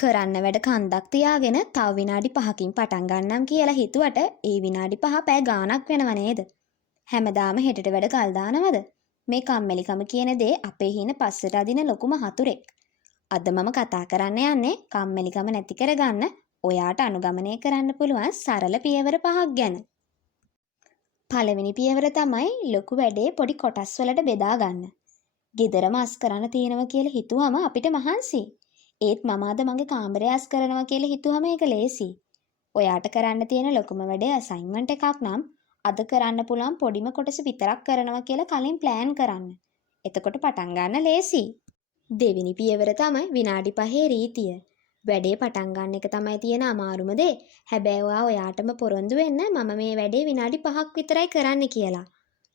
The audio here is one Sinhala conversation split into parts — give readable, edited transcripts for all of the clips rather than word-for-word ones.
කරන්න වැඩ කන්දක් තියාගෙන තව විනාඩි 5කින් පටන් ගන්නම් කියලා හිතුවට ඒ විනාඩි 5 පැය ගාණක් වෙනව නේද? හැමදාම හෙටට වැඩ කල් දානවද? මේ කම්මැලිකම කියන දේ අපේ හින පස්සට අදින ලොකුම හතුරෙක්. අද මම කතා කරන්න යන්නේ කම්මැලිකම නැති කරගන්න ඔයාට අනුගමනය කරන්න පුළුවන් සරල පියවර 5ක් ගැන. පළවෙනි පියවර තමයි ලොකු වැඩේ පොඩි කොටස් වලට බෙදා ගන්න. ගෙදරම අස් කරන්න තියෙනවා කියලා හිතුවම අපිට මහන්සි. ඒත් මම අද මගේ කාමරය අස් කරනවා කියලා හිතුවම ඒක ලේසි. ඔයාට කරන්න තියෙන ලොකුම වැඩේ අසයින්මන්ට් එකක් නම් අද කරන්න පුළුවන් පොඩිම කොටස විතරක් කරනවා කියලා කලින් ප්ලෑන් කරන්න. එතකොට පටන් ගන්න ලේසි. දෙවෙනි පියවර තමයි විනාඩි 5 රීතිය. වැඩේ පටන් ගන්න එක තමයි තියෙන අමාරුම දේ. හැබැයි ඔයාටම පොරොන්දු වෙන්න මම මේ වැඩේ විනාඩි 5ක් විතරයි කරන්න කියලා.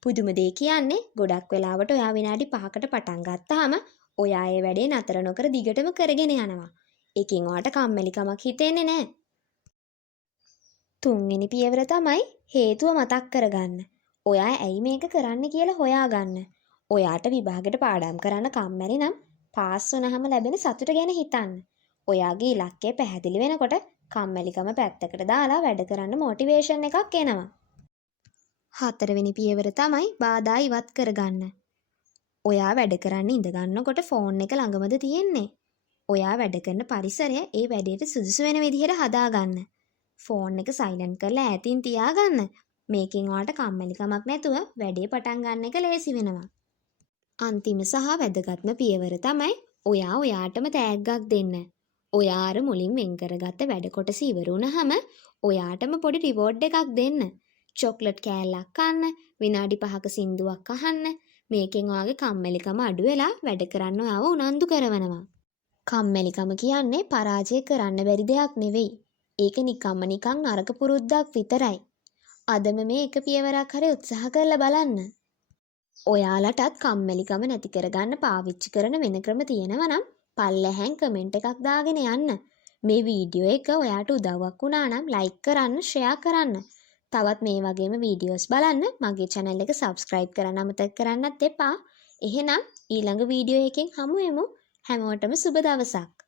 පුදුම දේ කියන්නේ ගොඩක් වෙලාවට ඔයා විනාඩි 5කට පටන් ගත්තාම ඔයා ඒ වැඩේ නතර නොකර දිගටම කරගෙන යනවා. ඒකෙන් ඔයාට කම්මැලිකමක් හිතෙන්නේ නැහැ. තුන්වෙනි පියවර තමයි හේතුව මතක් කරගන්න. ඔයා ඇයි මේක කරන්න කියලා හොයාගන්න. ඔයාට විභාගෙට පාඩම් කරන්න කම්මැලි නම් පාස් වුණාම ලැබෙන සතුට ගැන හිතන්න. ඔයාගේ ඉලක්කය පැහැදිලි වෙනකොට කම්මැලිකම පැත්තකට දාලා වැඩ කරන්න මොටිවේෂන් එකක් එනවා. හතරවෙනි පියවර තමයි බාධා ඉවත් කරගන්න. ඔයා වැඩ කරන්න ඉඳ ගන්නකොට ෆෝන් එක ළඟමද තියෙන්නේ. ඔයා වැඩ කරන පරිසරය ඒ වැඩේට සුදුසු වෙන විදිහට හදාගන්න. ෆෝන් එක සයිලන්ට් කරලා ඈතින් තියාගන්න. මේකෙන් ඔයාලට කම්මැලිකමක් නැතුව වැඩේ පටන් ගන්න එක ලේසි වෙනවා. අන්තිම සහ වැදගත්ම පියවර තමයි ඔයා ඔයාටම තෑග්ගක් දෙන්න. ඔයා අර මුලින් වෙන් කරගත්ත වැඩ කොටස ඉවර වුණාම ඔයාටම පොඩි රිවෝඩ් එකක් දෙන්න. චොක්ලට් කෑල්ලක් කන්න, විනාඩි 5ක සින්දුවක් අහන්න. මේකෙන් ඔයාගේ කම්මැලිකම අඩු වෙලා වැඩ කරන්න ඔයාව උනන්දු කරවනවා. කම්මැලිකම කියන්නේ පරාජය කරන්න බැරි දෙයක් නෙවෙයි. ඒක නිකන් නරක පුරුද්දක් විතරයි. අදම මේ එක පියවරක් හරි උත්සාහ කරලා බලන්න. ඔයාලටත් කම්මැලිකම නැති කරගන්න පාවිච්චි කරන වෙන ක්‍රම තියෙනවා නම් පල්ලෙහෙන් කමෙන්ට් එකක් දාගෙන යන්න. මේ වීඩියෝ එක ඔයාට උදව්වක් වුණා නම් ලයික් කරන්න, ෂෙයා කරන්න. තවත් මේ වගේම වීඩියෝස් බලන්න මගේ channel එක subscribe කරන්න අමතක කරන්නත් එපා. එහෙනම් ඊළඟ වීඩියෝ එකෙන් හමු වෙමු. හැමෝටම සුබ දවසක්.